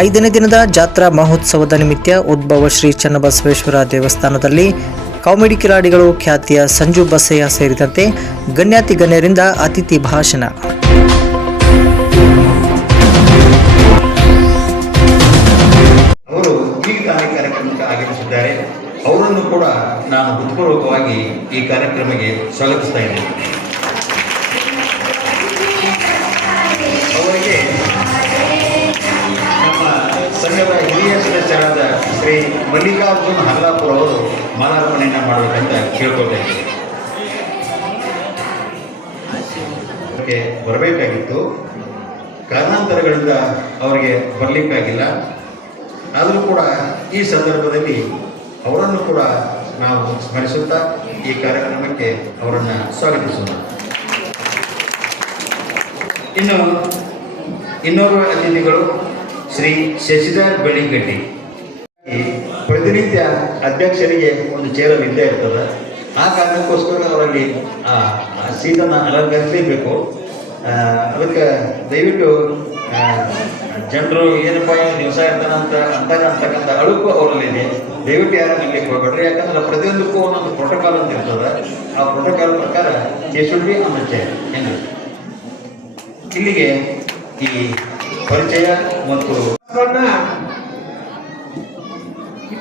ಐದನೇ ದಿನದ ಜಾತ್ರಾ ಮಹೋತ್ಸವದ ನಿಮಿತ್ತ ಉದ್ಭವ ಶ್ರೀ ಚನ್ನಬಸವೇಶ್ವರ ದೇವಸ್ಥಾನದಲ್ಲಿ ಕಾಮಿಡಿ ಕಿಲಾಡಿಗಳು ಖ್ಯಾತಿಯ ಸಂಜು ಬಸಯ್ಯ ಸೇರಿದಂತೆ ಗಣ್ಯಾತಿ ಗಣ್ಯರಿಂದ ಅತಿಥಿ ಭಾಷಣ. ಅವರು ಆಗಮಿಸಿದ್ದಾರೆ. ಅವರನ್ನು ಕೂಡ ನಾನು ಹೃತ್ಪೂರ್ವಕವಾಗಿ ಈ ಕಾರ್ಯಕ್ರಮಕ್ಕೆ ಸ್ವಾಗತಿಸ್ತಾ ಇದ್ದೇನೆ. ಶ್ರೀ ಮಲ್ಲಿಕಾರ್ಜುನ್ ಹಲ್ಲಾಪುರ ಅವರು ಮಾಲಾರ್ಪಣೆಯನ್ನು ಮಾಡಬೇಕಂತ ಕೇಳ್ಕೊಳ್ತಾ ಬರಬೇಕಾಗಿತ್ತು. ಕಾರಣಾಂತರಗಳಿಂದ ಅವರಿಗೆ ಬರಲಿಕ್ಕಾಗಿಲ್ಲ. ಆದರೂ ಕೂಡ ಈ ಸಂದರ್ಭದಲ್ಲಿ ಅವರನ್ನು ಕೂಡ ನಾವು ಸ್ಮರಿಸುತ್ತಾ ಈ ಕಾರ್ಯಕ್ರಮಕ್ಕೆ ಅವರನ್ನು ಸ್ವಾಗತಿಸೋಣ. ಇನ್ನು ಇನ್ನೋರ್ವ ಅತಿಥಿಗಳು ಶ್ರೀ ಶಶಿಧರ್ ಬೆಳಿಗಡ್ಡಿ ಪ್ರತಿನಿತ್ಯ ಅಧ್ಯಕ್ಷರಿಗೆ ಒಂದು ಚೇರಲ್ಲಿ ಇದ್ದೇ ಇರ್ತದೆ. ಆ ಕಾರಣಕ್ಕೋಸ್ಕರ ಅವರಲ್ಲಿ, ಆ ಸೀಟನ್ನು ಅಲಂಕರಿಸಲೇಬೇಕು. ಅದಕ್ಕೆ ದಯವಿಟ್ಟು ಜನರು ಏನಪ್ಪ ದಿವಸ ಇರ್ತಾನ ಅಂತ ಅಂತಕ್ಕಂಥ ಅಳುಕು ಅವರಲ್ಲಿದೆ. ದಯವಿಟ್ಟು ಯಾರು ಇಲ್ಲಿ ಹೋಗ್ಬೇಡ್ರಿ. ಯಾಕಂದ್ರೆ ಪ್ರತಿಯೊಂದಕ್ಕೂ ಒಂದೊಂದು ಪ್ರೋಟೋಕಾಲ್ ಅಂತ ಇರ್ತದೆ. ಆ ಪ್ರೋಟೋಕಾಲ್ ಪ್ರಕಾರ ಆನ್ ದ ಚೇರ್. ಏನು ಇಲ್ಲಿಗೆ ಈ ಪರಿಚಯ ಮತ್ತು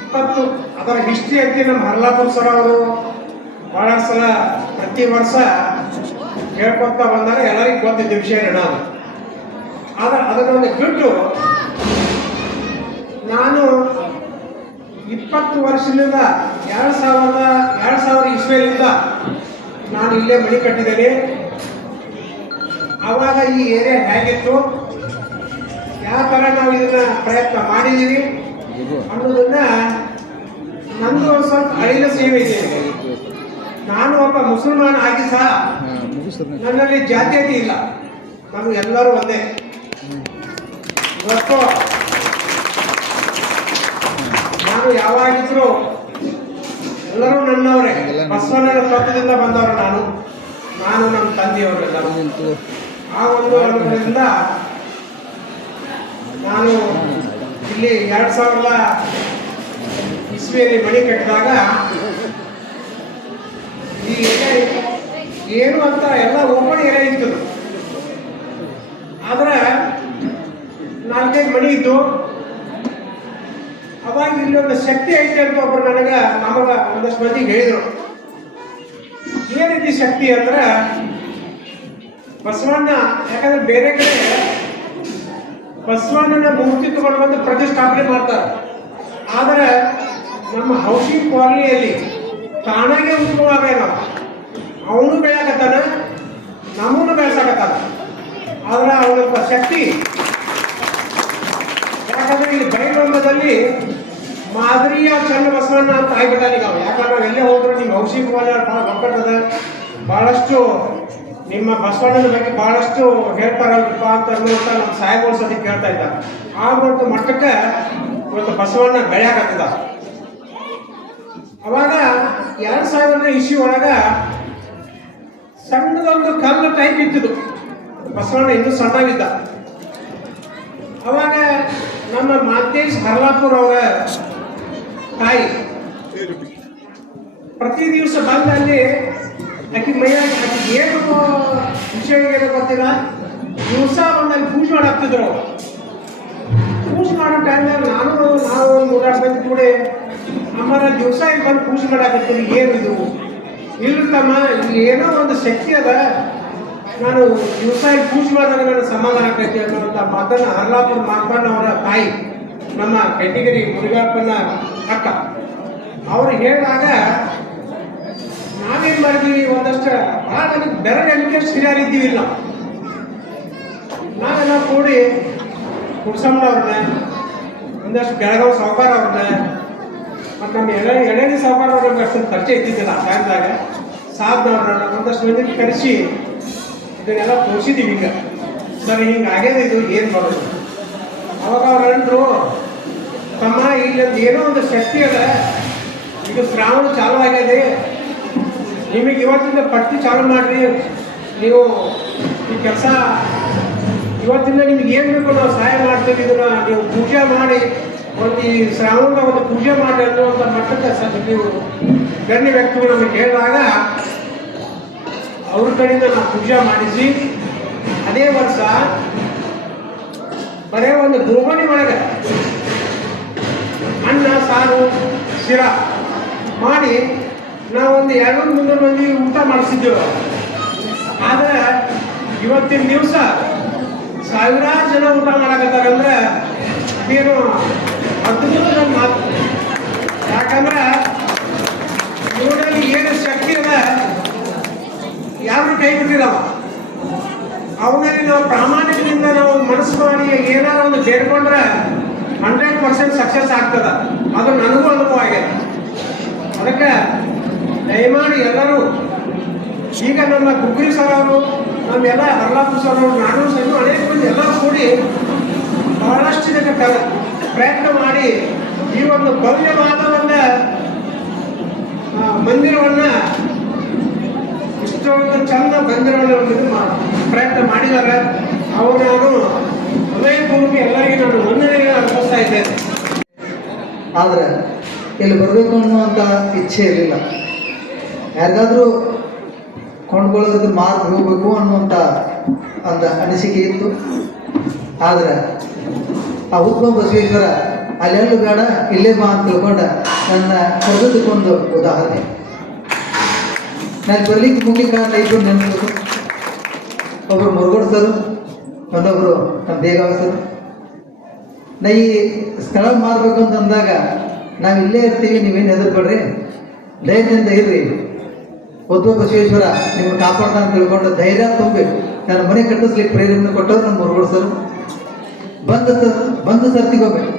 ಇಪ್ಪತ್ತು, ಅದರ ಹಿಸ್ಟ್ರಿ ಅಂತ ನಮ್ಮ ಹರ್ಲಾಪುರ್ ಸರ್ ಅವರು ಬಹಳ ಸಲ ಪ್ರತಿ ವರ್ಷ ಹೇಳ್ಕೊತಾ ಬಂದಾಗ ಎಲ್ಲರಿಗೂ ಗೊತ್ತಿದ್ದ ವಿಷಯ ಅದು ಆದ್ರೆ ಅದನ್ನೊಂದು ಬಿಟ್ಟು ನಾನು ಇಪ್ಪತ್ತು ವರ್ಷದಿಂದ ಎರಡು ಸಾವಿರದ, ಎರಡು ಸಾವಿರ ಇಸ್ವಿಯಿಂದ ನಾನು ಇಲ್ಲೇ ಮನೆ ಕಟ್ಟಿದ್ದೇನೆ. ಆವಾಗ ಈ ಏರಿಯಾ ಹೇಗಿತ್ತು? ಯಾವ ಥರ ನಾವು ಇದನ್ನ ಪ್ರಯತ್ನ ಮಾಡಿದ್ದೀವಿ? ಅನ್ನೋದನ್ನ ನಮ್ದು ಸ್ವಲ್ಪ ಅಳಿಲ ಸೇವೆ ಇದೆ ನಾನು ಒಬ್ಬ ಮುಸಲ್ಮಾನ್ ಆಗಿ ಸಹ ನನ್ನಲ್ಲಿ ಜಾತ್ಯತೆ ಇಲ್ಲ. ನಮ್ಗೆ ಎಲ್ಲರೂ ಒಂದೇ. ಇವತ್ತು ನಾನು ಯಾವಾಗಿದ್ರು ಎಲ್ಲರೂ ನನ್ನವರೇ. ಬಸವಣ್ಣನ ತತ್ವದಿಂದ ಬಂದವರು ನಾನು. ನಾನು ನಮ್ಮ ತಂದೆಯವರೆಲ್ಲರೂ ಆ ಒಂದು ಅನುಭವದಿಂದ ನಾನು ಇಲ್ಲಿ ಎರಡು ಸಾವಿರದ ಇಸ್ವಿಯಲ್ಲಿ ಮನೆ ಕಟ್ಟಿದಾಗ ಈ ಏನು ಅಂತ ಎಲ್ಲ ಓಪನ್ ಏರಿಯಾ ಇತ್ತು. ಆದ್ರೆ ನಾಲ್ಕೈದು ಮನೆ ಇತ್ತು. ಅವಾಗ ಇಲ್ಲಿ ಒಂದು ಶಕ್ತಿ ಐತೆ ಅಂತ ಒಬ್ರು ನನಗೆ ನಮಗ ಒಂದಷ್ಟು ಮಂದಿಗೆ ಹೇಳಿದರು. ಏನೈತಿ ಶಕ್ತಿ ಅಂದ್ರೆ ಬಸವಣ್ಣ, ಯಾಕಂದ್ರೆ ಬೇರೆ ಕಡೆ ಬಸವಣ್ಣನ ಮೂರ್ತಿ ತಗೊಂಡು ಬಂದು ಪ್ರತಿಷ್ಠಾಪನೆ ಮಾಡ್ತಾರೆ. ಆದರೆ ನಮ್ಮ ಹೌಸಿಂಗ್ ಕಾಲನಿಯಲ್ಲಿ ತಾನಾಗೆ ನಾವು ಅವನು ಬೆಳೆಯಕತ್ತಾನ, ನಮ್ಮನ್ನು ಬೆಳೆಸಕತ್ತಾನ. ಆದರೆ ಅವನ ಶಕ್ತಿ. ಯಾಕಂದ್ರೆ ಇಲ್ಲಿ ಬೈಲೊಂಬದಲ್ಲಿ ಮಾದರಿಯ ಚಂದ ಬಸವಣ್ಣ ಅಂತ ಆಗ್ಬಿಟ್ಟಾನ ಈಗ ಅವ ಯಾಕಂದ್ರೆ ಎಲ್ಲೇ ಹೋದ್ರು ನಿಮ್ಮ ಹೌಸಿಂಗ್ ಕಾಲನಿ ಭಾಳ ಒಕ್ಕಟ್ಟದ ಬಹಳಷ್ಟು ನಿಮ್ಮ ಬಸವಣ್ಣನ ಬಗ್ಗೆ ಬಹಳಷ್ಟು ಹೇಳ್ತಾರಲ್ರಪ್ಪ ಅಂತ ಅನ್ನುವಂತ ನಮ್ಮ ಸಾಹೇಬರು ಸತಿ ಕೇಳ್ತಾ ಇದ್ದ ಆ ಒಂದು ಮಟ್ಟಕ್ಕೆ ಇವತ್ತು ಬಸವಣ್ಣ ಬೆಳೆಯಾಕತ್ತದ ಅವಾಗ ಎರಡು ಸಾವಿರದ ಇಸ್ವಿ ಒಳಗ ಸಣ್ಣದೊಂದು ಕಲ್ಲು ಟೈಪ್ ಇತ್ತು ಬಸವಣ್ಣ ಇನ್ನೂ ಸಣ್ಣವಿದ್ದ ಅವಾಗ ನಮ್ಮ ಮಾತೇಶ್ ಹರ್ಲಾಪುರ್ ಅವರ ತಾಯಿ ಪ್ರತಿ ದಿವಸ ಬಂದು ಅಲ್ಲಿ ಆಕಿ ಮೈಯಾಗಿ ಆಕಿ ಏನು ವಿಷಯ ಏನೋ ಗೊತ್ತಿಲ್ಲ? ದಿವಸ ಪೂಜೆ ಮಾಡಾಕ್ತಿದ್ರು. ಪೂಜೆ ಮಾಡೋ ಟೈಮ್ನಾಗ ನಾನು, ನಾವು ಒಂದು ಮೂರಾರು ಮಂದಿ ಕೂಡ ಅಮ್ಮರ ದಿವಸ ಇಲ್ಲಿ ಬಂದು ಪೂಜೆ ಮಾಡಾಕತ್ತೀನಿ, ಏನಿದು? ಇಲ್ಲತ್ತಮ್ಮ ಇಲ್ಲಿ ಏನೋ ಒಂದು ಶಕ್ತಿ ಅದ. ನಾನು ದಿವಸ ಇಲ್ಲಿ ಪೂಜೆ ಮಾಡಿದಾಗ ನನ್ನ ಸಮಾಧಾನ ಆಗ್ತೈತಿ ಅನ್ನೋಂಥ ಮಾತನ್ನು ಹರ್ಲಾಪುರ ಮಾತನ್ನ ಅವರ ತಾಯಿ, ನಮ್ಮ ಕೆಟಗರಿ ಮುರುಗಪ್ಪನ ಅಕ್ಕ, ಅವರು ಹೇಳಿದಾಗ ನಾವೇನ್ ಮಾಡಿದ್ವಿ ಒಂದಷ್ಟು. ಭಾಳ ನನಗೆ ಬೆರಳು ಎಣಿಕೆ ಹಿರಿಯರಿದ್ದೀವಿ ನಾವು ನಾವೆಲ್ಲ ಕೂಡಿ ಕುಡ್ಸಮ್ಮನವ್ರನ್ನ ಒಂದಷ್ಟು ಬೆಳಗಾವ್ ಸಾಹುಕಾರ ಅವ್ರನ್ನ, ಮತ್ತು ನಮ್ಮ ಎಳೆ ಎಳೆಣಿ ಸಾಹುಕಾರ ಅವ್ರಿಗೆ ಅಷ್ಟೊಂದು ಪರಿಚಯ ಇದ್ದಿದ್ದಿಲ್ಲ ಆ ಟೈಮ್ದಾಗ ಸಾಬ್ನವ್ರನ್ನ ಒಂದಷ್ಟು ಮಂದಿ ಕರೆಸಿ ಇದನ್ನೆಲ್ಲ ತೋರಿಸಿದ್ದೀವಿ ಈಗ. ಸರ್, ಹಿಂಗೆ ಆಗ್ಯದ ಇದು, ಏನು ಮಾಡೋದು? ಅವಾಗ ಅವ್ರು ಅಂದ್ರು, ತಮ್ಮ ಇಲ್ಲಿ ಏನೋ ಒಂದು ಶಕ್ತಿ ಅದ. ಇದು ಶ್ರಾವಣ ಚಾಲು ಆಗ್ಯದೆ. ನಿಮಗೆ ಇವತ್ತಿಂದ ಪಟ್ಟಿ ಚಾಲು ಮಾಡ್ರಿ. ನೀವು ಈ ಕೆಲಸ ಇವತ್ತಿಂದ ನಿಮ್ಗೆ ಏನು ಬೇಕು ನಾವು ಸಹಾಯ ಮಾಡ್ತೀವಿ ಇದನ್ನ ನೀವು ಪೂಜೆ ಮಾಡಿ. ಒಂದು ಈ ಶ್ರಾವಣದ ಒಂದು ಪೂಜೆ ಮಾಡಿ ಅನ್ನುವಂಥ ಮಟ್ಟಕ್ಕೆ ಸರ್ ನೀವು ಗಣ್ಯ ವ್ಯಕ್ತಿಗಳು ನಮಗೆ ಹೇಳಿದಾಗ ಅವ್ರ ಕಡೆಯಿಂದ ನಾವು ಪೂಜೆ ಮಾಡಿಸಿ ಅದೇ ವರ್ಷ ಬರೇ ಒಂದು ದ್ರೋಣಿ ಒಳಗೆ ಅನ್ನ, ಸಾರು, ಶಿರ ಮಾಡಿ ನಾವೊಂದು ಎರಡು ಮುನ್ನೂರು ಮಂದಿ ಊಟ ಮಾಡಿಸಿದ್ದೆವು ಆದರೆ ಇವತ್ತಿನ ದಿವಸ ಸಾವಿರಾರು ಜನ ಊಟ ಮಾಡಕತ್ತಾರಂದ್ರೆ ಏನು ಅದ್ಭುತದ ಮಾತು. ಯಾಕಂದ್ರೆ ಇವರಲ್ಲಿ ಏನು ಶಕ್ತಿ ಅದ ಯಾರು ಕೈ ಬಿಟ್ಟಿದಾವ ಅವನಲ್ಲಿ ನಾವು ಪ್ರಾಮಾಣಿಕದಿಂದ ನಾವು ಮನಸ್ಸು ಮಾಡಿ ಏನಾರ ಒಂದು ಕೇಳ್ಕೊಂಡ್ರೆ ಹಂಡ್ರೆಡ್ ಪರ್ಸೆಂಟ್ ಸಕ್ಸಸ್ ಆಗ್ತದ. ಅದು ನನಗೂ ಅನುಭವ ಆಗಿದೆ. ಅದಕ್ಕೆ ದಯಮಾಡಿ ಎಲ್ಲರೂ, ಈಗ ನಮ್ಮ ಕುಗ್ರಿ ಸರ್ ಅವರು, ನಮ್ಮೆಲ್ಲ ಹರಲಾಪು ಸರ್ ಅವರು ನಾನು ಸರ್ ಅನೇಕ ಮಂದಿ ಎಲ್ಲರೂ ಕೂಡಿ ಬಹಳಷ್ಟು ಕ- ಪ್ರಯತ್ನ ಮಾಡಿ ಈ ಒಂದು ಭವ್ಯವಾದ ಒಂದು ಮಂದಿರವನ್ನ ಇಷ್ಟೊಂದು ಚಂದ ಮಂದಿರವನ್ನು ಪ್ರಯತ್ನ ಮಾಡಿದ್ದಾರೆ. ಅವರು ನಾನು ಹೃದಯಪೂರ್ವಕ ಎಲ್ಲರಿಗೂ ನಾನು ವಂದನೆಗಳನ್ನು ಅನುಭವಿಸ್ತಾ ಇದ್ದೇನೆ. ಆದರೆ, ಇಲ್ಲಿ ಬರಬೇಕು ಅನ್ನುವಂಥ ಇಚ್ಛೆ ಇರಲಿಲ್ಲ. ಯಾರಿಗಾದರೂ ಕೊಂಡ್ಕೊಳ್ಳೋದಕ್ಕೆ ಮಾರ್ಕ್ ಹೋಗಬೇಕು ಅನ್ನುವಂಥ ಒಂದು ಅನಿಸಿಕೆ ಇತ್ತು. ಆದರೆ ಆ ಉತ್ತಮ ಬಸವೇಶ್ವರ ಅಲ್ಲೆಲ್ಲೂ ಬೇಡ, ಇಲ್ಲೇ ಬಾ ಅಂತ ತಿಳ್ಕೊಂಡ ನನ್ನ ಕರೆದುಕೊಂಡು ಉದಾಹರಣೆ. ನಾನು ಬರ್ಲಿಕ್ಕೆ ಮುಖ್ಯ ಕಾರಣ ಇದ್ದು ನೆನಪು ಒಬ್ಬರು ಮುರುಗೋಡ್ ಒಂದೊಬ್ಬರು ನಮ್ಮ ಬೇಗ ಸರು ನಾ ಈ ಸ್ಥಳ ಮಾರ್ಬೇಕು ಅಂತ ಅಂದಾಗ ನಾವು ಇಲ್ಲೇ ಇರ್ತೀವಿ, ನೀವೇನು ಹೆದರ್ಬೇಡ್ರಿ? ಧೈರ್ಯದಿಂದ ಇರ್ರಿ. ಉದ್ಭವ ಬಸವೇಶ್ವರ ನಿಮ್ಮ ಕಾಪಾಡ್ತಾನೆ ತಿಳ್ಕೊಂಡು ಧೈರ್ಯ ತುಂಬಬೇಕು ನಾನು ಮನೆ ಕಟ್ಟಿಸ್ಲಿಕ್ಕೆ ಪ್ರೇರಣೆ ಕೊಟ್ಟವ್ರು ನಮ್ಮ ಮುರುಗೋಡು ಸರ್. ಬಂದ ಬಂದ ಸರ್ತಿಗೋಗ್ಬೇಕು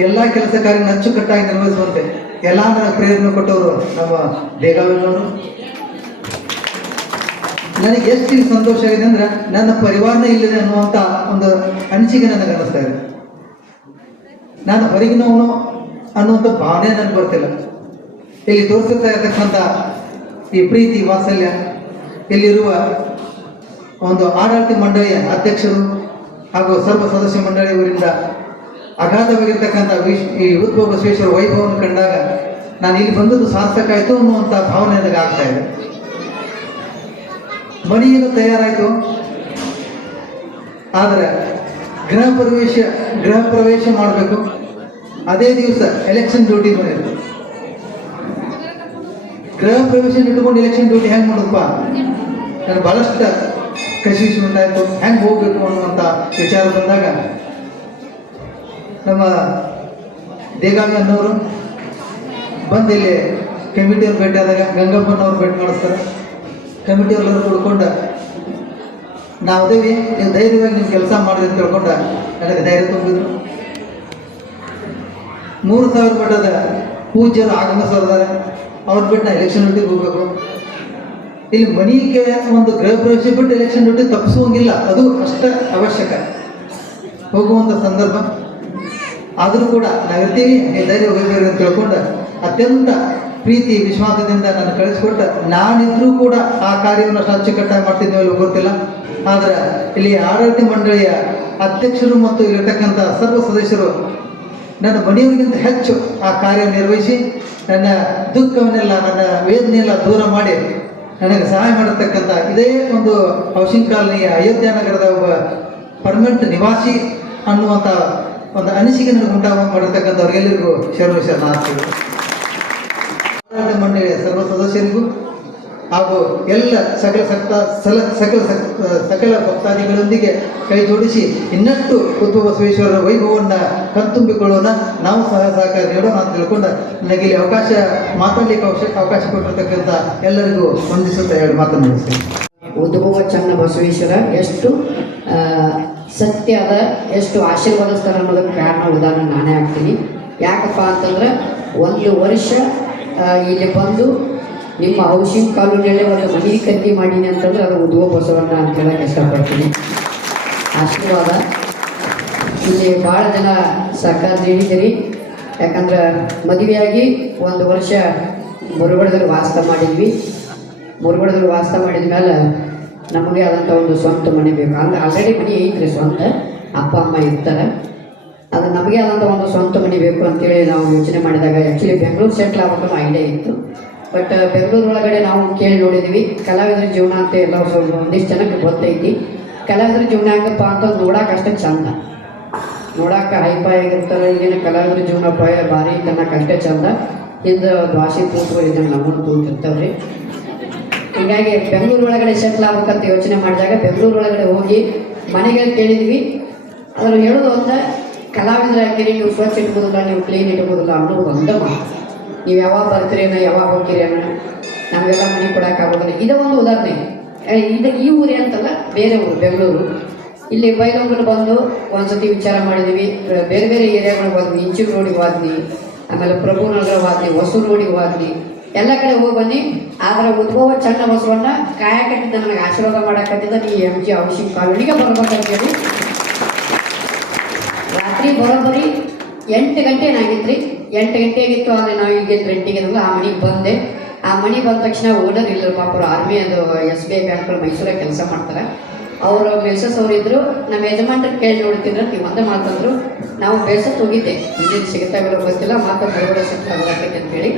ಎಲ್ಲ ಕೆಲಸ ಕಾರ್ಯ ಅಚ್ಚುಕಟ್ಟಾಗಿ ನಿರ್ವಹಿಸುವಂತೆ ಎಲ್ಲ ನನಗೆ ಪ್ರೇರಣೆ ಕೊಟ್ಟವರು ನಮ್ಮ ದೇಗಾವಿನವರು. ನನಗೆ ಎಷ್ಟು ಸಂತೋಷ ಆಗಿದೆ ಅಂದ್ರೆ ನನ್ನ ಪರಿವಾರನೇ ಇಲ್ಲಿದೆ ಅನ್ನುವಂಥ ಒಂದು ಅನಿಸಿಕೆ ನನಗೆ ಅನ್ನಿಸ್ತಾ ಇದೆ. ನಾನು ಹೊರಗಿನವನು ಅನ್ನುವಂಥ ಭಾವನೆ ನನಗೆ ಬರ್ತಿಲ್ಲ. ಇಲ್ಲಿ ತೋರಿಸುತ್ತಾ ಇರತಕ್ಕಂಥ ಈ ಪ್ರೀತಿ ವಾತ್ಸಲ್ಯ ಇಲ್ಲಿರುವ ಒಂದು ಆಡಳಿತ ಮಂಡಳಿಯ ಅಧ್ಯಕ್ಷರು ಹಾಗೂ ಸರ್ವ ಸದಸ್ಯ ಮಂಡಳಿಯವರಿಂದ ಅಗಾಧವಾಗಿರ್ತಕ್ಕಂಥ ವಿಶ್ ಈ ಉದ್ಭವ ಬಸವೇಶ್ವರ ವೈಭವವನ್ನು ಕಂಡಾಗ ನಾನು ಇಲ್ಲಿ ಬಂದದ್ದು ಸಾರ್ಥಕ ಆಯಿತು ಅನ್ನುವಂಥ ಭಾವನೆ ನನಗೆ ಆಗ್ತಾ ಇದೆ. ಮನೆಯನ್ನು ತಯಾರಾಯಿತು. ಆದರೆ ಗೃಹ ಪ್ರವೇಶ ಗೃಹ ಪ್ರವೇಶ ಮಾಡಬೇಕು. ಅದೇ ದಿವಸ ಎಲೆಕ್ಷನ್ ಡ್ಯೂಟಿ ಬಂದಿತ್ತು ಗೃಹ ಪ್ರವೇಶ ಇಟ್ಕೊಂಡು ಎಲೆಕ್ಷನ್ ಡ್ಯೂಟಿ ಹೆಂಗೆ ಮಾಡೋದಪ್ಪ. ನಾನು ಭಾಳಷ್ಟು ಕಶಿಶ್ ಉಂಟಾಯ್ತು. ಹೆಂಗೆ ಹೋಗ್ಬೇಕು ಅನ್ನುವಂಥ ವಿಚಾರ ಬಂದಾಗ ನಮ್ಮ ದೇಗಾವಿ ಅನ್ನೋರು ಬಂದು ಇಲ್ಲಿ ಕಮಿಟಿಯವ್ರು ಭೇಟಿ ಆದಾಗ ಗಂಗಪ್ಪನವ್ರು ಭೇಟಿ ಮಾಡಿಸ್ತಾರೆ. ಕಮಿಟಿಯವ್ರೆಲ್ಲರೂ ಕುಡ್ಕೊಂಡು ನಾವು ಅದೇವಿ ನೀವು ಧೈರ್ಯವಾಗಿ ನೀವು ಕೆಲಸ ಮಾಡಿದೆ ಅಂತ ತಿಳ್ಕೊಂಡು ನನಗೆ ಧೈರ್ಯ ತುಂಬಿದ್ರು. ಮೂರು ಸಾವಿರ ಮಟ್ಟದ ಪೂಜ್ಯರು ಆಗಮಿಸೋದಾರೆ ಅವ್ರು ಬಿಟ್ಟು ಎಲೆಕ್ಷನ್ ಡ್ಯೂಟಿಗೆ ಹೋಗ್ಬೇಕು. ಇಲ್ಲಿ ಮನೆಗೆ ಒಂದು ಗೃಹ ಪ್ರವೇಶ ಬಿಟ್ಟು ಎಲೆಕ್ಷನ್ ಡ್ಯೂಟಿ ತಪ್ಪಿಸುವಂಗಿಲ್ಲ. ಅದು ಅಷ್ಟ ಅವಶ್ಯಕ. ಹೋಗುವಂಥ ಸಂದರ್ಭ. ಆದರೂ ಕೂಡ ನಾವಿರ್ತೀವಿ ನೀವು ಧೈರ್ಯ ಹೋಗಬೇಕು ಅಂತ ತಿಳ್ಕೊಂಡು ಅತ್ಯಂತ ಪ್ರೀತಿ, ವಿಶ್ವಾಸದಿಂದ ನಾನು ಕಳಿಸ್ಕೊಟ್ಟ ನಾನಿದ್ರೂ ಕೂಡ ಆ ಕಾರ್ಯವನ್ನು ಅಷ್ಟು ಅಚ್ಚುಕಟ್ಟಾಗಿ ಮಾಡ್ತಿದ್ದೇವೆ ಗೊತ್ತಿಲ್ಲ. ಆದರೆ ಇಲ್ಲಿ ಆಡಳಿತ ಮಂಡಳಿಯ ಅಧ್ಯಕ್ಷರು ಮತ್ತು ಇರತಕ್ಕಂಥ ಸರ್ವ ಸದಸ್ಯರು ನನ್ನ ಮನೆಯವರಿಗಿಂತ ಹೆಚ್ಚು ಆ ಕಾರ್ಯ ನಿರ್ವಹಿಸಿ ನನ್ನ ದುಃಖವನ್ನೆಲ್ಲ, ನನ್ನ ವೇದನೆಯೆಲ್ಲ ದೂರ ಮಾಡಿ ನನಗೆ ಸಹಾಯ ಮಾಡತಕ್ಕಂಥ ಇದೇ ಒಂದು ಹೌಸಿಂಗ್ ಕಾಲನಿಯ ಅಯೋಧ್ಯ ನಗರದ ಒಬ್ಬ ಪರ್ಮನೆಂಟ್ ನಿವಾಸಿ ಅನ್ನುವಂಥ ಒಂದು ಅನಿಸಿಕೆ ನನಗೆ ಉಂಟಾಗ ಮಾಡಿರ್ತಕ್ಕಂಥವ್ರಿಗೆಲ್ಲರಿಗೂ ಶರಣು ಶರಣ ಸದಸ್ಯರಿಗೂ ಹಾಗೂ ಎಲ್ಲ ಸಕಲ ಸಕ್ತ ಸಲ ಸಕಲ ಸಕ್ ಸಕಲ ಭಕ್ತಾದಿಗಳೊಂದಿಗೆ ಕೈ ಜೋಡಿಸಿ ಇನ್ನಷ್ಟು ಉತ್ತಮ ಬಸವೇಶ್ವರರ ವೈಭವವನ್ನು ಕಣ್ತುಂಬಿಕೊಳ್ಳೋಣ. ನಾವು ಸಹ ಸಹಕಾರ ನೀಡೋಣ ಅಂತ ತಿಳ್ಕೊಂಡು ನನಗೆ ಇಲ್ಲಿ ಅವಕಾಶ ಮಾತಾಡಲಿಕ್ಕೆ ಅವಶ್ಯ ಅವಕಾಶ ಕೊಟ್ಟಿರ್ತಕ್ಕಂಥ ಎಲ್ಲರಿಗೂ ವಂದಿಸುತ್ತಾ ಹೇಳಿ ಮಾತನಾಡಿಸ್ತೀನಿ ಉದ್ಭವ ಚನ್ನ ಬಸವೇಶ್ವರ ಎಷ್ಟು ಸತ್ಯ ಅದ, ಎಷ್ಟು ಆಶೀರ್ವಾದಿಸ್ತಾರೆ ಅನ್ನೋದಕ್ಕೆ ಕಾರಣ ಉದಾಹರಣೆ ನಾನೇ ಆಗ್ತೀನಿ ಯಾಕಪ್ಪ ಅಂತಂದ್ರೆ ಒಂದು ವರ್ಷ ಇಲ್ಲಿ ಬಂದು ನಿಮ್ಮ ಔಷಧಿ ಕಾಲೋನಿಯಲ್ಲೇ ಒಂದು ಮನೆ ಖರೀದಿ ಮಾಡೀನಿ ಅಂತಂದ್ರೆ ಅದು ಉದ್ಭವ ಬಸವಣ್ಣ ಅಂತ ಹೇಳಕ್ಕೆ ಇಷ್ಟಪಡ್ತೀನಿ. ಆಶೀರ್ವಾದ. ಇಲ್ಲಿ ಭಾಳ ಜನ ಸರ್ಕಾರ ನೀಡಿದ್ದೀರಿ. ಯಾಕಂದ್ರೆ ಮದುವೆಯಾಗಿ ಒಂದು ವರ್ಷ ಮುರುಗಡದಲ್ಲಿ ವಾಸ ಮಾಡಿದ್ವಿ. ಮುರುಗಡದಲ್ಲಿ ವಾಸ ಮಾಡಿದ ಮೇಲೆ ನಮಗೆ ಆದಂಥ ಒಂದು ಸ್ವಂತ ಮನೆ ಬೇಕು. ಅಂದ್ರೆ ಆಲ್ರೆಡಿ ಮನೆ ಐತ್ರಿ ಸ್ವಂತ. ಅಪ್ಪ, ಅಮ್ಮ ಇರ್ತಾರೆ. ಅದು ನಮಗೆ ಆದಂಥ ಒಂದು ಸ್ವಂತ ಮನೆ ಬೇಕು ಅಂತೇಳಿ ನಾವು ಯೋಚನೆ ಮಾಡಿದಾಗ ಆ್ಯಕ್ಚುಲಿ ಬೆಂಗಳೂರು ಸೆಟ್ಲ್ ಆಗಬೇಕು ಐಡಿಯಾ ಇತ್ತು. ಬಟ್ ಬೆಂಗಳೂರು ಒಳಗಡೆ ನಾವು ಕೇಳಿ ನೋಡಿದೀವಿ. ಕಲಾವಿದರ ಜೀವನ ಅಂತ ಎಲ್ಲ ಸ್ವಲ್ಪ ಒಂದಿಷ್ಟು ಜನಕ್ಕೆ ಗೊತ್ತೈತಿ. ಕಲಾವಿದರ ಜೀವನ ಹೆಂಗಪ್ಪ ಅಂತ ನೋಡಕ್ಕೆ ಅಷ್ಟೇ ಚಂದ. ನೋಡಕ್ಕೆ ಹೈಪಾಯ್ ಆಗಿರ್ತಾರೆ, ಈಗಿನ ಕಲಾವಿದರ ಜೀವನ ಪಾಯ ಭಾರಿ ತನ್ನಕ್ಕೆ ಅಷ್ಟೇ ಚಂದ. ಹಿಂದೆ ಭಾಷೆ ತೂತುಗಳು ಇದನ್ನು ನಮ್ಮನ್ನು ರೀ ಹೀಗಾಗಿ ಬೆಂಗಳೂರು ಒಳಗಡೆ ಸೆಟ್ಲ್ ಆಗ್ಬೇಕಂತ ಯೋಚನೆ ಮಾಡಿದಾಗ ಬೆಂಗಳೂರು ಒಳಗಡೆ ಹೋಗಿ ಮನೆಗೆ ಕೇಳಿದ್ವಿ. ಅದ್ರ ಹೇಳೋದು ಒಂದು, ಕಲಾವಿದರಾಗಿರಿ, ನೀವು ಸ್ವಚ್ಛ ಇಟ್ಬೋದಿಲ್ಲ, ನೀವು ಕ್ಲೀನ್ ಇಟ್ಬೋದಿಲ್ಲ ಅನ್ನೋದು ಒಂದು ಮಾತು. ನೀವು ಯಾವಾಗ ಬರ್ತೀರಿ ಅಣ್ಣ ಯಾವಾಗ ಹೋಗ್ತೀರಿ ಅಣ್ಣ ನಾವೆಲ್ಲ ಮನೆ ಕೊಡೋಕ್ಕಾಗೋದಿಲ್ಲ ಇದೇ ಒಂದು ಉದಾಹರಣೆ. ಇದು ಈ ಊರೇ ಅಂತಲ್ಲ, ಬೇರೆ ಊರು, ಬೆಂಗಳೂರು. ಇಲ್ಲಿ ಬೈಲೂರು ಬಂದು ಒಂದ್ಸತಿ ವಿಚಾರ ಮಾಡಿದ್ವಿ. ಬೇರೆ ಬೇರೆ ಏರಿಯಾಗಳಿಗೆ ಹೋದ್ವಿ. ಇಂಚೂರು ರೋಡಿಗೆ ಹೋದ್ವಿ. ಆಮೇಲೆ ಪ್ರಭುನಗರ ಹೋದ್ವಿ, ಹೊಸೂರು ರೋಡಿಗೆ ಹೋದ್ವಿ. ಎಲ್ಲ ಕಡೆ ಹೋಗಿ ಬನ್ನಿ ಆದ್ರೆ ಉದ್ಭವ ಚನ್ನ ಬಸವಣ್ಣ ಕಾಯಕಟ್ಟಿದ್ದ ನನಗೆ ಆಶೀರ್ವಾದ ಮಾಡಕತ್ತಿದ್ದ ನೀ ಎಂ ಜಿ ಅವಶ್ಯಕ ಕಾಲೋನಿಗೆ ಬರ್ಬೇಕಂತೇಳಿ ರಾತ್ರಿ ಬರೋಬ್ಬರಿ ಎಂಟು ಗಂಟೆ ಏನಾಗಿತ್ತು ಎಂಟು ಗಂಟೆ ಆಗಿತ್ತು ಆದರೆ ನಾವು ಈಗ ಗಂಟೆಗೆ ಆ ಮನೆಗೆ ಬಂದೆ. ಆ ಮನೆ ಬಂದ ತಕ್ಷಣ ಓನರ್ ಇಲ್ಲರು ಪಾಪ ಅವರು ಆರ್ಮಿ ಅದು ಎಸ್ ಬಿ ಐ ಬ್ಯಾಂಕ್ಗಳು ಮೈಸೂರಾಗ ಕೆಲಸ ಮಾಡ್ತಾರೆ. ಅವರು ಮೆಸಸ್ ಅವ್ರು ಇದ್ರು, ನಮ್ಮ ಯಜಮಾನ್ರು ಕೇಳಿ ನೋಡ್ತಿದ್ರು, ನೀವು ಒಂದೇ ಮಾತಂದ್ರು. ನಾವು ಬೇಸತ್ ಹೋಗಿದ್ದೆ. ಇಲ್ಲಿ ಸಿಗುತ್ತಾಗಲ್ಲ ಗೊತ್ತಿಲ್ಲ, ಮಾತ್ರ ಬರಬೇಡ ಸಿಗ್ತಾ ಬರತೈತೆ ಅಂತೇಳಿ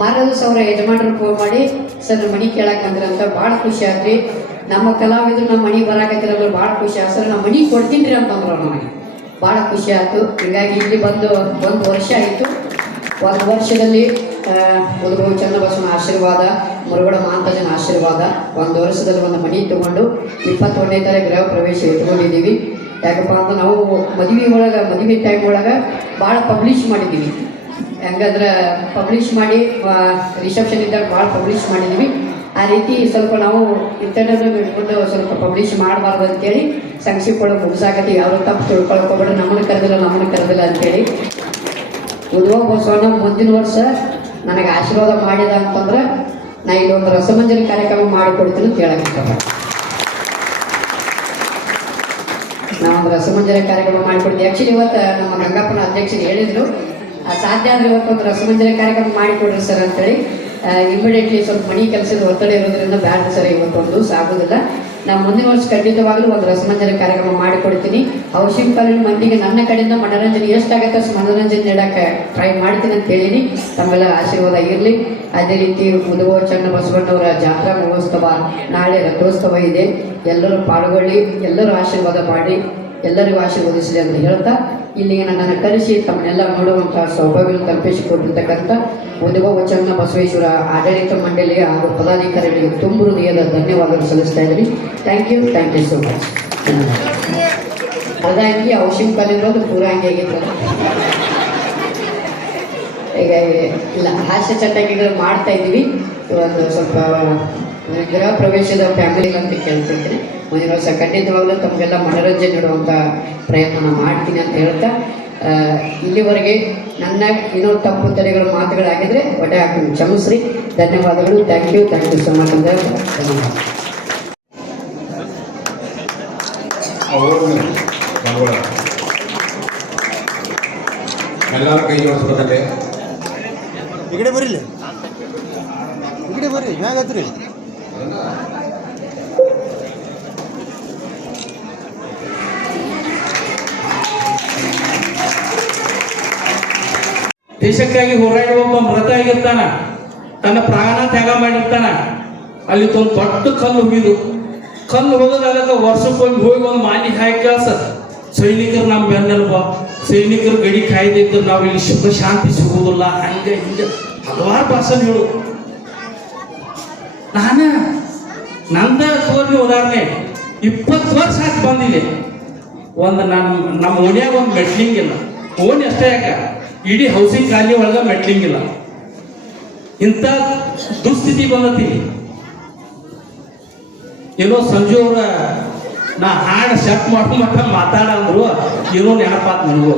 ಮಾರನೇ ಸಾವಿರ ಯಜಮಾನ್ರು ಫೋನ್ ಮಾಡಿ, ಸರ್ ನಮ್ಮ ಮನೆ ಕೇಳಕ್ಕೆ ಅಂತ ಭಾಳ ಖುಷಿ ಆದ್ರಿ ನಮ್ಮ ಕಲಾವಿದ್ರು ನಮ್ಮ ಮನೆ ಬರಾಕತ್ತಿರಲ್ಲ ಭಾಳ ಖುಷಿ ಆಯ್ತು ಸರ್ ನಮ್ಮ ಮನೆ ಕೊಡ್ತೀನಿ ರೀ ಅಂತಂದ್ರು ನಮಗೆ ಭಾಳ ಖುಷಿ ಆಯ್ತು ಹೀಗಾಗಿ ಇಲ್ಲಿ ಬಂದು, ಒಂದು ವರ್ಷ ಆಯಿತು. ಒಂದು ವರ್ಷದಲ್ಲಿ ಉದ್ಭವ ಚನ್ನಬಸವನ ಆಶೀರ್ವಾದ, ಮುರುಗಡ ಮಹಾಂತಜನ ಆಶೀರ್ವಾದ, ಒಂದು ವರ್ಷದಲ್ಲಿ ಒಂದು ಮನೆ ತಗೊಂಡು ಇಪ್ಪತ್ತೊಂದನೇ ತಾರೀಕು ಗೃಹ ಪ್ರವೇಶ ಇಟ್ಕೊಂಡಿದ್ದೀವಿ. ಯಾಕಪ್ಪ ಅಂತ ನಾವು ಮದುವೆ ಒಳಗೆ, ಮದುವೆ ಟೈಮ್ ಒಳಗೆ ಭಾಳ ಪಬ್ಲಿಷ್ ಮಾಡಿದ್ದೀವಿ. ಹೆಂಗಂದ್ರೆ ಪಬ್ಲಿಷ್ ಮಾಡಿ ರಿಸೆಪ್ಷನ್ ಇದ್ದಾಗ ಭಾಳ ಪಬ್ಲಿಷ್ ಮಾಡಿದ್ದೀವಿ. ಆ ರೀತಿ ಸ್ವಲ್ಪ ನಾವು ಇಂಟರ್ನೆಟ್ ಇಟ್ಕೊಂಡು ಸ್ವಲ್ಪ ಪಬ್ಲಿಷ್ ಮಾಡಬಾರ್ದು ಅಂತೇಳಿ ಸಂಕ್ಷಿಪ್ತ ಒಳಗೆ ಮುಗಿಸಾಕತಿ ಯಾರು ತಪ್ಪು ತಿಳ್ಕೊಳ್ಕೊಬೇಡ ನಮ್ಮನ್ನು ಕರೆದಿಲ್ಲ ನಮ್ಮನ್ನು ಕರೆದಿಲ್ಲ ಅಂತೇಳಿ. ಉದ್ಭವ ಬಸವಣ್ಣ ಮುಂದಿನ ವರ್ಷ ನನಗೆ ಆಶೀರ್ವಾದ ಮಾಡಿದ ಅಂತಂದ್ರೆ ನಾ ಇಲ್ಲೊಂದು ರಸಮಂಜರಿ ಕಾರ್ಯಕ್ರಮ ಮಾಡಿಕೊಡ್ತೀನಿ ಅಂತ ಹೇಳಕ್ಕೆ ನಾ ಒಂದು ರಸಮಂಜರಿ ಕಾರ್ಯಕ್ರಮ ಮಾಡಿಕೊಡ್ತೀನಿ. ಆ್ಯಕ್ಚುಲಿ ಇವತ್ತು ನಮ್ಮ ಗಂಗಪ್ಪನ ಅಧ್ಯಕ್ಷರು ಹೇಳಿದ್ರು ಸಾಧ್ಯ ಆದರೆ ಇವತ್ತೊಂದು ರಸಮಂಜರಿ ಕಾರ್ಯಕ್ರಮ ಮಾಡಿಕೊಡ್ರಿ ಸರ್ ಅಂತೇಳಿ. ಇಮಿಡಿಯೇಟ್ಲಿ ಸ್ವಲ್ಪ ಮನಿ ಕೆಲಸದ ಒತ್ತಡ ಇರೋದ್ರಿಂದ ಬ್ಯಾಡ ಸರ್, ಇವತ್ತೊಂದು ಸಾಗೋದಿಲ್ಲ. ನಾವು ಮುಂದಿನ ವರ್ಷ ಖಂಡಿತವಾಗ್ಲೂ ಒಂದು ರಸಮಂಜರಿ ಕಾರ್ಯಕ್ರಮ ಮಾಡಿಕೊಡ್ತೀನಿ. ಕಾಲೋನಿ ಮಂದಿಗೆ ನನ್ನ ಕಡೆಯಿಂದ ಮನೋರಂಜನೆ ಎಷ್ಟಾಗತ್ತೆ ಅಷ್ಟು ಮನೋರಂಜನೆ ನೀಡಕ್ಕೆ ಟ್ರೈ ಮಾಡ್ತೀನಿ ಅಂತ ಹೇಳಿನಿ. ತಮ್ಮೆಲ್ಲ ಆಶೀರ್ವಾದ ಇರಲಿ. ಅದೇ ರೀತಿ ಉದ್ಭವ ಚನ್ನ ಬಸವಣ್ಣವರ ಜಾತ್ರಾ ಮಹೋತ್ಸವ ನಾಳೆ ರಥೋತ್ಸವ ಇದೆ. ಎಲ್ಲರೂ ಪಾಲ್ಗೊಳ್ಳಿ, ಎಲ್ಲರೂ ಆಶೀರ್ವಾದ ಮಾಡಿ. ಎಲ್ಲರಿಗೂ ಆಶೀರ್ವದಿಸಲಿ ಅಂತ ಹೇಳ್ತಾ, ಇಲ್ಲಿಗೆ ನನ್ನನ್ನು ಕರೆಸಿ, ತಮ್ಮನ್ನೆಲ್ಲ ನೋಡುವಂತಹ ಸೌಭಾಗ್ಯ ಕಲ್ಪಿಸಿಕೊಟ್ಟಿರ್ತಕ್ಕಂಥ ಒಂದು ವಚನ ಬಸವೇಶ್ವರ ಆಡಳಿತ ಮಂಡಳಿ ಹಾಗೂ ಪದಾಧಿಕಾರಿಗಳಿಗೆ ತುಂಬ ಹೃದಯದ ಧನ್ಯವಾದಗಳು ಸಲ್ಲಿಸ್ತಾ ಇದ್ದೀನಿ. Thank you thank you so much ಅದಾಗಿ ಔಷಧ ಕಲಿರೋದು ಪೂರ ಹಂಗೆ ಆಗಿರ್ತದೆ ಈಗ, ಇಲ್ಲ, ಹಾಸ್ಯ ಚಟಕಿಗಳು ಮಾಡ್ತಾ ಇದ್ದೀವಿ. ಒಂದು ಸ್ವಲ್ಪ, ಗೃಹ ಪ್ರವೇಶದ ಫ್ಯಾಮಿಲಿ ಅಂತ ಕೇಳ್ತಿದ್ದೀನಿ ಮುಂದಿನ ವರ್ಷ ಖಂಡಿತವಾಗ್ಲೂ ತಮಗೆಲ್ಲ ಮನೋರಂಜನೆ ನೀಡುವಂಥ ಪ್ರಯತ್ನ ನಾನು ಮಾಡ್ತೀನಿ ಅಂತ ಹೇಳ್ತಾ ಇಲ್ಲಿವರೆಗೆ ನನ್ನ ಏನೋ ತಪ್ಪು ತಡೆಗಳು ಮಾತುಗಳಾಗಿದ್ರೆ ಒಡೆ ಹಾಕ್ತೀನಿ. ಕ್ಷಮಿಸ್ರಿ. ಧನ್ಯವಾದಗಳು. Thank you thank you so much ಅಂತ ಎಲ್ಲರ ಕೈ ಜೋಡಿಸ್ಬೇಕಂತೆ ಈ ಕಡೆ ಬರ್ರಿ ಈ ಕಡೆ ಬರ್ರಿ. ಮ್ಯಾಗ ದೇಶಕ್ಕಾಗಿ ಹೋರಾಡಿ ಒಬ್ಬ ಮೃತ ಆಗಿರ್ತಾನ. ತನ್ನ ಪ್ರಾಣ ತ್ಯಾಗ ಮಾಡಿರ್ತಾನ. ಅಲ್ಲಿ ಒಂದು ದೊಡ್ಡ ಕಲ್ಲು ಹೋಗಿದು ಕಲ್ಲು ಹೋಗೋದಾಗ ವರ್ಷಕ್ಕೊಂದು ಹೋಗಿ ಒಂದು ಮಾಲಿ ಹಾಕಿ ಕಳ್ಸ. ಸೈನಿಕರು ನಮ್ಮ ಬೆನ್ನೆಲ್ಬ, ಸೈನಿಕರು ಗಡಿ ಕಾಯ್ದಿದ್ದು ನಾವು ಇಲ್ಲಿ ಸುಖ ಶಾಂತಿ ಸಿಗುವುದಿಲ್ಲ. ಹಂಗೆ ಹಿಂಗೆ ಹಲವಾರು ಭಾಷಣ ಹೇಳು. ನಾನ ನಂದ ತೋರಿ ಉದಾಹರಣೆ, ಇಪ್ಪತ್ತು ವರ್ಷ ಆಯ್ತು ಬಂದಿದೆ. ಒಂದು ನಮ್ಮ ನಮ್ಮ ಓಣ್ಯಾಗ ಒಂದು ಮೆಟ್ಲಿಂಗ್ ಇಲ್ಲ. ಓಣಿ ಅಷ್ಟೇ ಯಾಕ? ಇಡೀ ಹೌಸಿಂಗ್ ಕಾಲನಿ ಒಳಗೆ ಮೆಟ್ಲಿಂಗಿಲ್ಲ. ಇಂಥ ದುಸ್ಥಿತಿ ಬಂದತಿ ಏನೋ ಸಂಜು ಅವ್ರ, ನಾ ಹಾಡು ಸೆಟ್ ಮಾಡ್ಕೊಂಡು ಮಟ್ಟ ಮಾತಾಡ ಅಂದ್ರು ಏನೋ ನೆನಪಾತ್ ನನಗೂ.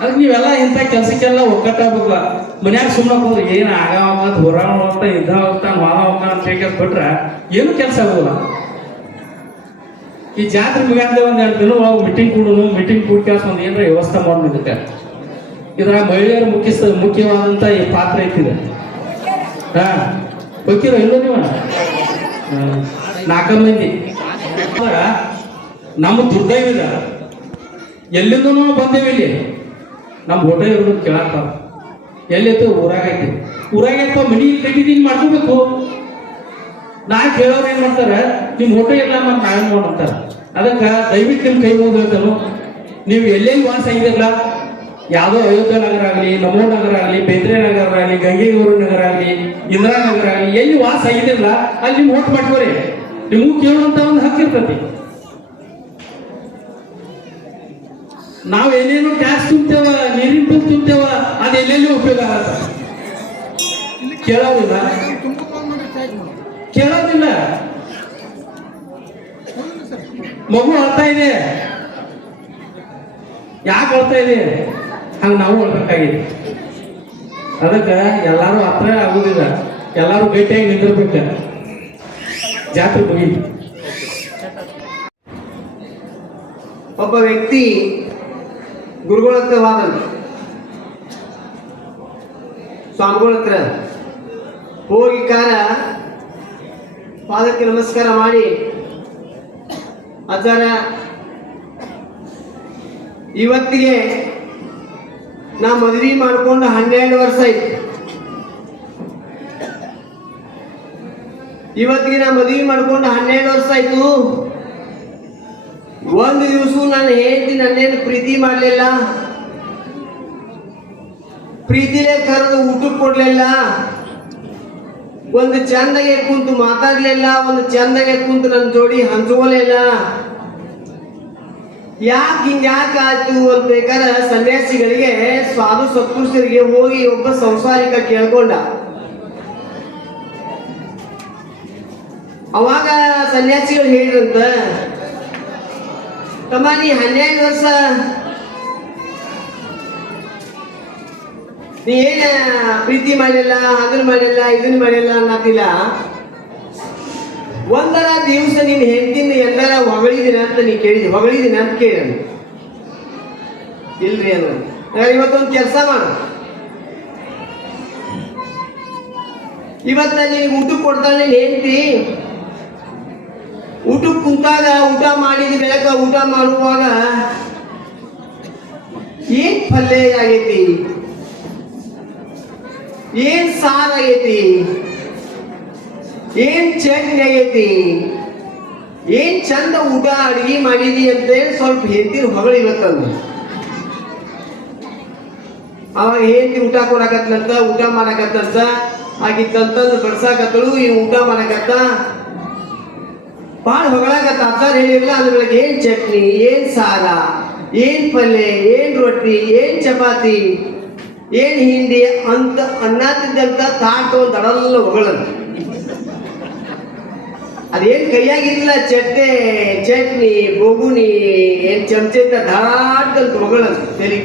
ಅದಕ್ಕೆ ನೀವೆಲ್ಲ ಇಂಥ ಕೆಲಸಕ್ಕೆಲ್ಲ ಒಕ್ಕಟ್ಟಾಗಬೇಕಲ್ಲ ಮನ್ಯಾಗ ಸುಮ್ಮನೆ ಕುಂದ್ರೆ ಏನು ಆಗ ಹೋಗ್ತಾ ಇದ್ದ ಹೋಗ್ತಾನ ವಾದ ಹೋಗ್ತಾನ ಅಂತ ಹೇಳಿ ಬಿಟ್ರೆ ಏನು ಕೆಲಸ ಆಗೋಲ್ಲ ಈ ಜಾತ್ರೆ ಮುಗಿಯಂದೆ ಒಂದ್ ಎರಡು ದಿನ ಒಳಗೆ ಮೀಟಿಂಗ್ ಕೂಡುನು ಮೀಟಿಂಗ್ ಕೂಡ್ಕಾಸ್ ಒಂದು ಏನಾರ ವ್ಯವಸ್ಥೆ ಮಾಡೋಣ ಇದಕ್ಕೆ. ಇದ್ರಾಗ ಮಹಿಳೆಯರ ಮುಖ್ಯ ಮುಖ್ಯವಾದಂತ ಈ ಪಾತ್ರ ಐತಿದೆ ಹಾ ಹೋಗಿರೋ ಇಲ್ಲ ನೀವು. ನಾಲ್ಕು ಮಂದಿ. ನಮ್ಮ ದುರ್ದೈವಿದ ಎಲ್ಲಿಂದನೂ ಬಂದೇವಿ ಇಲ್ಲಿ. ನಮ್ಮ ಹೋಟೆಲ್ ಇರೋದು ಕೇಳಾಕ ಎಲ್ಲಿತ್ತು ಊರಾಗೈತಿ ಊರಾಗೈತ ಮನಿ ತೆಗಿದೀನಿ ಮಾಡ್ಕೋಬೇಕು. ನಾ ಕೇಳೋರು ಏನ್ ಮಾಡ್ತಾರೆ? ನಿಮ್ ಊಟ ಇಲ್ಲ ಮತ್ತೆ ನಾವೇನ್ ಮಾಡ್ತಾರೆ ಅದಕ್ಕ ದಯವಿಟ್ಟು ನಿಮ್ ಕೈ ಹೋಗ್ಬೇಕು ನೀವು ಎಲ್ಲೆಲ್ಲಿ ವಾಸ ಆಗಿರಲ್ಲ ಯಾವುದೋ ಅಯೋಧ್ಯ ನಗರ ಆಗಲಿ, ನಮೋ ನಗರ ಆಗಲಿ ಬೇಂದ್ರೆ ನಗರ ಆಗಲಿ, ಗಂಗೆಗೌರ ನಗರ ಆಗಲಿ, ಇಂದಿರಾ ನಗರ ಆಗಲಿ, ಎಲ್ಲಿ ವಾಸ ಆಗಿದಿರಲ್ಲ ಅಲ್ಲಿ ನಿಮ್ ಓಟ್ ಮಾಡ್ಕೋರಿ. ನಿಮಗೂ ಕೇಳುವಂತ ಒಂದು ಹಕ್ಕು ಇರ್ತೈತಿ. ನಾವ್ ಏನೇನು ಟ್ಯಾಕ್ಸ್ ತುಂಬ್ತೇವ, ನೀರಿನ ಬಿಲ್ ತುಂಬ್ತೇವ ಅದು ಎಲ್ಲೆಲ್ಲಿ ಉಪಯೋಗ ಆಗತ್ತ? ಕೇಳೋದಿಲ್ಲ ಕೇಳೋದಿಲ್ಲ. ಮಗು ಅಳ್ತಾ ಇದೆ. ಯಾಕೆ ಅಳ್ತಾ ಇದೆ? ಹಂಗ ನಾವು ಅಳ್ಬೇಕಾಗಿದೆ. ಅದಕ್ಕೆ ಎಲ್ಲಾರು ಹತ್ರ ಆಗುದಿಲ್ಲ. ಎಲ್ಲಾರು ಭೇಟಿಯಾಗಿ ನಿಂದಿರ್ಬೇಕ ಜಾತ್ರೆ ಮುಗಿ ಒಬ್ಬ ವ್ಯಕ್ತಿ ಗುರುಗಳ ಹತ್ರ ಹೋದನು. ಸ್ವಾಮಿಗಳ ಹತ್ರ ಹೋಗಿ ಕಾರ ಪಾದಕ್ಕೆ ನಮಸ್ಕಾರ ಮಾಡಿ. ಆಚಾರ ಇವತ್ತಿಗೆ ನಾ ಮದುವೆ ಮಾಡಿಕೊಂಡು ಹನ್ನೆರಡು ವರ್ಷ ಆಯ್ತು. ಇವತ್ತಿಗೆ ನಾ ಮದುವೆ ಮಾಡಿಕೊಂಡು ಹನ್ನೆರಡು ವರ್ಷ ಆಯ್ತು. ಒಂದು ದಿವಸ ನಾನು ಹೇಳ್ತಿ ನನ್ನೇನು ಪ್ರೀತಿ ಮಾಡಲಿಲ್ಲ. ಪ್ರೀತಿಲೇ ಕರೆದು ಊಟಕ್ಕೆ ಕೊಡ್ಲಿಲ್ಲ. ಒಂದು ಚಂದಗೆ ಕುಂತು ಮಾತಾಡ್ಲಿಲ್ಲ, ಒಂದು ಚಂದಗೆ ಕುಂತು ನನ್ನ ಜೋಡಿ ಹಂಚ್ಕೊಲಿಲ್ಲ ಯಾಕೆ ಹಿಂಗ್ಯಾಕೆ ಆಯ್ತು ಅಂತ ಬೇಕಾದ್ರೆ ಸನ್ಯಾಸಿಗಳಿಗೆ ಸ್ವಾದು ಸತ್ಪುರುಷರಿಗೆ ಹೋಗಿ ಒಬ್ಬ ಸಂಸಾರಿಕ ಕೇಳ್ಕೊಂಡ. ಅವಾಗ ಸನ್ಯಾಸಿಗಳು ಹೇಳಿದ್ರಂತ, ತಮ್ಮ, ನೀ ಹನ್ನೆರಡು ವರ್ಷ ನೀ ಏನ ಪ್ರೀತಿ ಮಾಡಿಲ್ಲ ಅದನ್ನ ಮಾಡಿಲ್ಲ ಇದನ್ನ ಮಾಡಿಲ್ಲ ಅನ್ನೋದಿಲ್ಲ ಒಂದರ ದಿವಸ ನೀನು ಹೆಂಡತಿನ ಎಲ್ಲರ ಹೊಗಳಿದಿನ ಅಂತ ನೀ ಕೇಳಿದಿ ಹೊಗಳಿದಿನ ಅಂತ ಕೇಳಿದ ಇಲ್ರಿ ಅನ್ನ ಇವತ್ತೊಂದು ಕೆಲಸ ಮಾಡು. ಇವತ್ತ ನಿನಗೆ ಊಟಕ್ಕೆ ಕೊಡ್ತಾನೆ ಹೆಂಡತಿ. ಊಟಕ್ಕೆ ಕುಂತಾಗ ಊಟ ಮಾಡಿದ ಬೆಳಕ ಊಟ ಮಾಡುವಾಗ ಏನ್ ಪಲ್ಯ ಆಗೈತಿ? ಏನ್ ಸಾರ ಐತಿ ಏನ್ ಚಟ್ನಿ ಐತಿ ಏನ್ ಚಂದ ಊಟ, ಅಡಿಗೆ ಮಾಡಿದಿ ಅಂತೇಳಿ ಸ್ವಲ್ಪ ಹೆಂಡತಿ ಹೊಗಳು ಇವತ್ತಂದು. ಅವಾಗ ಹೆಂಡತಿ ಊಟ ಕೊಡಕತ್ತಂತ, ಊಟ ಮಾಡಕತ್ತಂತ ಆಗಿತ್ತಂತಂದು ತಂತಂದು ಬಡ್ಸಾಕತ್ತಳು ಈ ಊಟ ಮಾಡಕತ್ತ. ಭಾಳ ಹೊಗಳಾಗತ್ತ ಅತ್ತಾರ ಹೇಳಿರಲ್ಲ ಅದ್ರ ಬೆಳಗ್ಗೆ ಏನ್ ಚಟ್ನಿ, ಏನ್ ಸಾರ, ಏನ್ ಪಲ್ಯ ಏನ್ ರೊಟ್ಟಿ, ಏನ್ ಚಪಾತಿ? ಏನ್ ಹಿಂಡಿ ಅಂತ ಅನ್ನತಿದ್ದಂತ ತಾಟೋ ದಡಲ್ಲ ಹೊಗಳಂತ ಅದೇನ್ ಕೈಯಾಗಿಲ್ಲ ಚಟ್ನಿ ಚಟ್ನಿ ಬೊಗುನಿ ಏನ್ ಚಮಚೆ ಧಾರಾಟಂತ ಹೊಗಳದು ತಲೆ.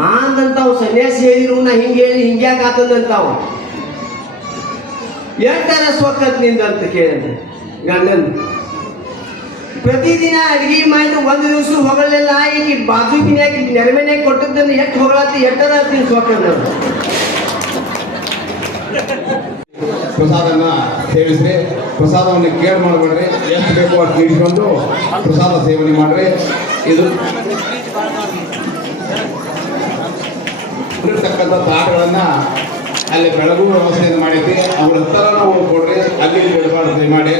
ಅಂದಂತಾವ್ ಸನ್ಯಾಸಿ ಹೇಳಿರು ನಾ ಹಿಂಗೆ ಹೇಳಿ ಹಿಂಗ್ಯಾಕೆ ಆತದಂತಾವ? ಎಂಟರ ನಿಂದ ಅಂತ ಕೇಳಿದ ಗಂಡನ್ ಪ್ರತಿದಿನ ಅಡಿಗೆ ಮಾಡಿ ಒಂದು ದಿವಸ ಹೊಗಳಲಿಲ್ಲ. ಈಗ ಬಾಜುಕಿನ್ಯಾಗ ನೆರವೇನೆ ಕೊಟ್ಟದ್ದನ್ನು ಎಷ್ಟು ಹೊಗಳತ್ತಿ ಎಟ್ಟದ ತಿನ್ ಸ್ವಕ್ಕದ ಪ್ರಸಾದನ ಸೇವಿಸ್ರಿ. ಪ್ರಸಾದವನ್ನು ಕೇರ್ ಮಾಡಬೇಡ್ರಿ. ಎಷ್ಟು ಬೇಕೋ ಅಷ್ಟು ನೀಡಿಕೊಂಡು ಪ್ರಸಾದ ಸೇವನೆ ಮಾಡ್ರಿ. ಇದು ಇರ್ತಕ್ಕಂಥ ತಾಟಗಳನ್ನ ಅಲ್ಲಿ ಬೆಳಗು ವ್ಯವಸ್ಥೆಯನ್ನು ಮಾಡೈತಿ ಅವ್ರ ಹತ್ತರ ನಾವು ಕೊಡ್ರಿ. ಅಲ್ಲಿ ಬೆಳಗಾಡ್ರಿ ದಯಮಾಡಿ